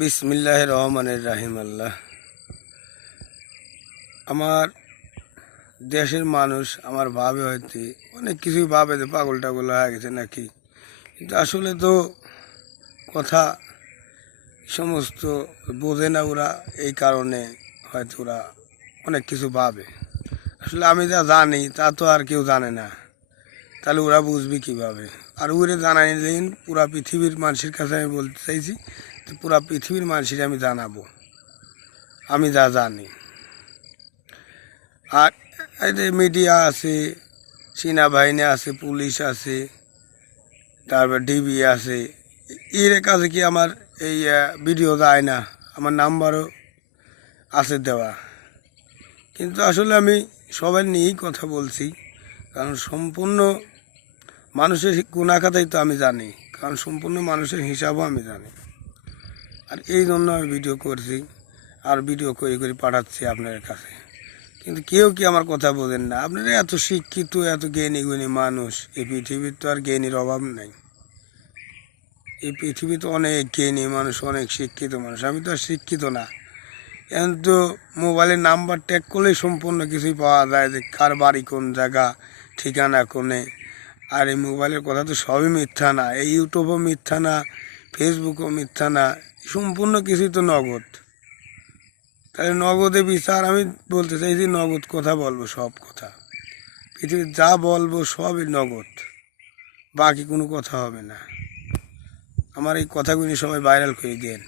বিসমিল্লাহির রহমানির রহিম। আল্লাহ, আমার দেশের মানুষ আমার ভাবে হয়তো অনেক কিছুই ভাবে যে পাগল টাগল হয়ে গেছে নাকি, কিন্তু আসলে তো কথা সমস্ত বোঝে না ওরা, এই কারণে হয়তো ওরা অনেক কিছু ভাবে। আসলে আমি যা জানি তা তো আর কেউ জানে না, তাহলে ওরা বুঝবে কীভাবে? আর ওরে জানাইলেন পুরা পৃথিবীর মানুষের কাছে আমি বলতে চাইছি, তো পুরা পৃথিবীর মানুষের আমি জানাবো আমি যা জানি। আর এই যে মিডিয়া আছে, সেনাবাহিনী আছে, পুলিশ আছে, তারপর ডিবি আছে, এর কাছে কি আমার এই ভিডিও যায় না? আমার নাম্বারও আছে দেওয়া, কিন্তু আসলে আমি সবাই নিয়েই কথা বলছি, কারণ সম্পূর্ণ মানুষের গুণাখাতাই তো আমি জানি, কারণ সম্পূর্ণ মানুষের হিসাবও আমি জানি। আর এই জন্য আমি ভিডিও করছি, আর ভিডিও করে করে পাঠাচ্ছি আপনার কাছে। কিন্তু কেউ কি আমার কথা বোঝেন না। আপনারা এত শিক্ষিত, এত জ্ঞানী গুণী মানুষ, এই পৃথিবীর তো আর জ্ঞানীর অভাব নাই। এই পৃথিবীতে অনেক জ্ঞানী মানুষ, অনেক শিক্ষিত মানুষ। আমি তো আর শিক্ষিত না, কিন্তু মোবাইলের নাম্বার ট্যাগ করলেই সম্পূর্ণ কিছুই পাওয়া যায়, যে কার বাড়ি কোন জায়গা, ঠিকানা কোনে। আর এই মোবাইলের কথা তো সবই মিথ্যা না, এই ইউটিউবও মিথ্যা না, ফেসবুকও মিথ্যা না, সম্পূর্ণ কিছুই তো নগদ। তাহলে নগদে বিচার, আমি বলতে চাইছি নগদ কথা বলবো, সব কথা পৃথিবীর যা বলবো সবই নগদ, বাকি কোনো কথা হবে না। আমার এই কথাগুলি সবাই ভাইরাল করে দেন।